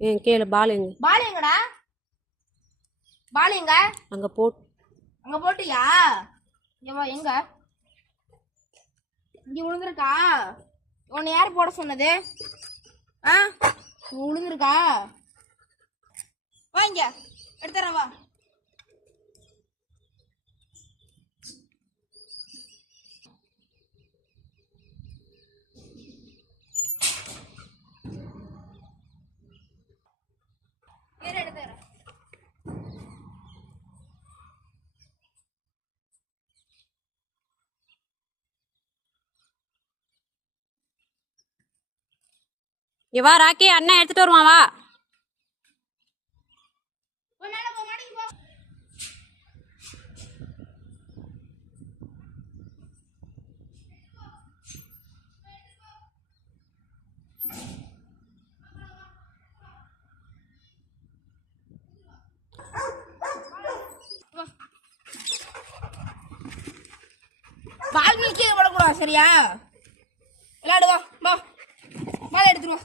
கேளு. பால் எங்க? பால் எங்கடா? பால் எங்க? அங்க போட்டியா? எங்க இங்க விழுந்துருக்கா? உன்னை யாரு போட சொன்னது? விழுந்துருக்கா? வா இங்க எடுத்துறேன் வா. எடுத்துறேன். வா ராக்கி, அண்ணன் எடுத்துட்டு வருவான் வா. பால் மில்கே விடக்கூடாது சரியா? விளையாடுவா வா. பால் எடுத்துருவா.